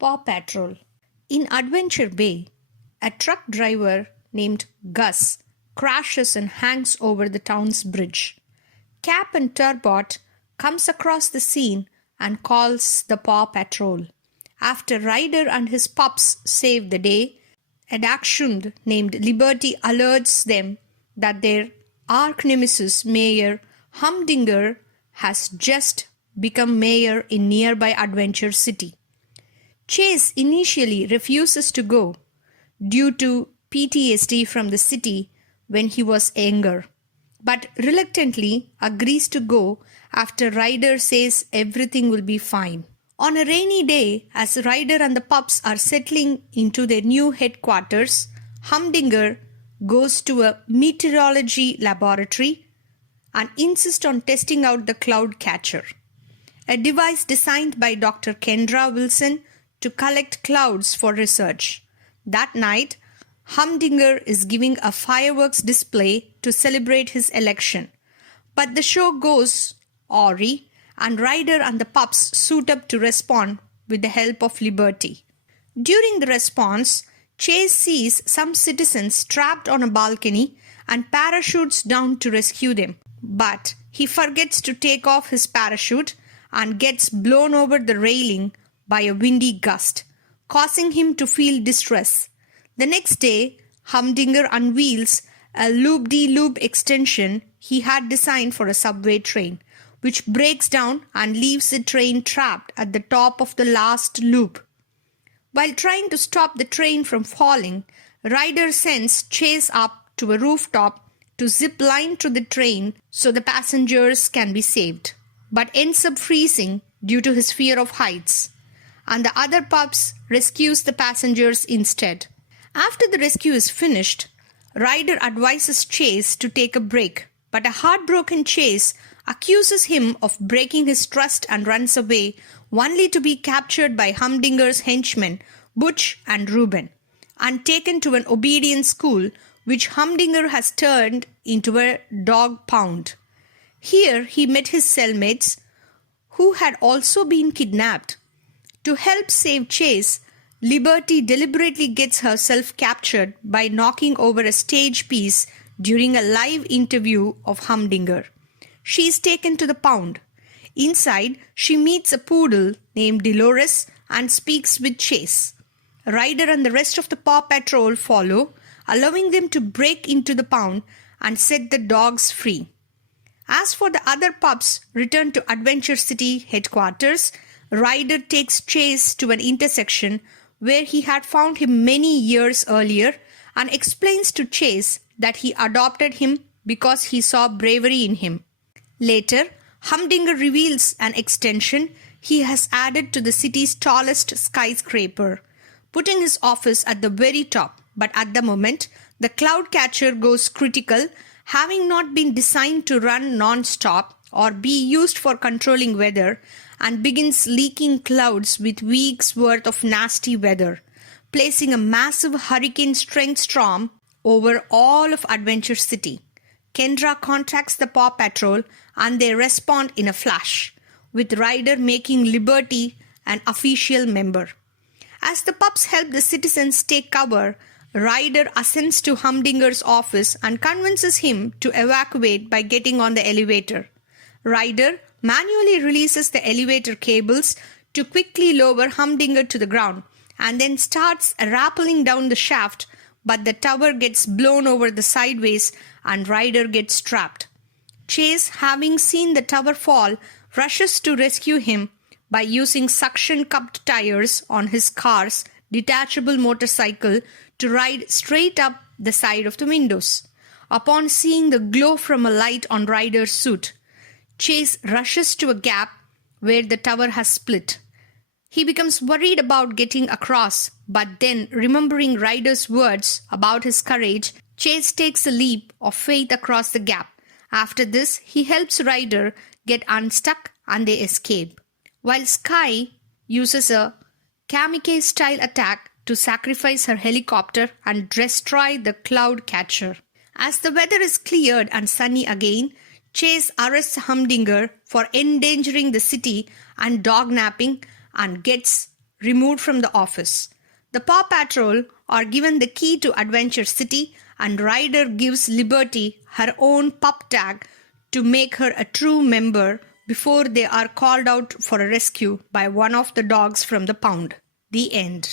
Paw Patrol. In Adventure Bay, a truck driver named Gus crashes and hangs over the town's bridge. Cap and Turbot comes across the scene and calls the Paw Patrol. After Ryder and his pups save the day, a dachshund named Liberty alerts them that their arch-nemesis Mayor Humdinger has just become mayor in nearby Adventure City. Chase initially refuses to go due to PTSD from the city when he was younger, but reluctantly agrees to go after Ryder says everything will be fine. On a rainy day, as Ryder and the pups are settling into their new headquarters, Humdinger goes to a meteorology laboratory and insists on testing out the cloud catcher, a device designed by Dr. Kendra Wilson to collect clouds for research. That night, Humdinger is giving a fireworks display to celebrate his election. But the show goes awry, and Ryder and the pups suit up to respond with the help of Liberty. During the response, Chase sees some citizens trapped on a balcony and parachutes down to rescue them. But he forgets to take off his parachute and gets blown over the railing by a windy gust, causing him to feel distress. The next day, Humdinger unveils a loop-de-loop extension he had designed for a subway train, which breaks down and leaves the train trapped at the top of the last loop. While trying to stop the train from falling, Ryder sends Chase up to a rooftop to zip line to the train so the passengers can be saved, but ends up freezing due to his fear of heights, and the other pups rescues the passengers instead. After the rescue is finished, Ryder advises Chase to take a break, but a heartbroken Chase accuses him of breaking his trust and runs away, only to be captured by Humdinger's henchmen Butch and Reuben and taken to an obedience school which Humdinger has turned into a dog pound. Here he met his cellmates, who had also been kidnapped. To help save Chase, Liberty deliberately gets herself captured by knocking over a stage piece during a live interview of Humdinger. She is taken to the pound. Inside, she meets a poodle named Dolores and speaks with Chase. Ryder and the rest of the Paw Patrol follow, allowing them to break into the pound and set the dogs free. As for the other pups returned to Adventure City headquarters, Ryder takes Chase to an intersection where he had found him many years earlier and explains to Chase that he adopted him because he saw bravery in him. Later, Humdinger reveals an extension he has added to the city's tallest skyscraper, putting his office at the very top. But at the moment, the cloud catcher goes critical, having not been designed to run non-stop or be used for controlling weather, and begins leaking clouds with weeks' worth of nasty weather, placing a massive hurricane-strength storm over all of Adventure City. Kendra contacts the Paw Patrol and they respond in a flash, with Ryder making Liberty an official member. As the pups help the citizens take cover, Ryder ascends to Humdinger's office and convinces him to evacuate by getting on the elevator. Ryder manually releases the elevator cables to quickly lower Humdinger to the ground and then starts rappelling down the shaft, but the tower gets blown over the sideways and Ryder gets trapped. Chase, having seen the tower fall, rushes to rescue him by using suction-cupped tires on his car's detachable motorcycle to ride straight up the side of the windows. Upon seeing the glow from a light on Ryder's suit, Chase rushes to a gap where the tower has split. He becomes worried about getting across, but then, remembering Ryder's words about his courage, Chase takes a leap of faith across the gap. After this, he helps Ryder get unstuck and they escape, while Sky uses a kamikaze-style attack to sacrifice her helicopter and destroy the cloud catcher. As the weather is cleared and sunny again, Chase arrests Humdinger for endangering the city and dognapping and gets removed from the office. The Paw Patrol are given the key to Adventure City, and Ryder gives Liberty her own pup tag to make her a true member before they are called out for a rescue by one of the dogs from the pound. The end.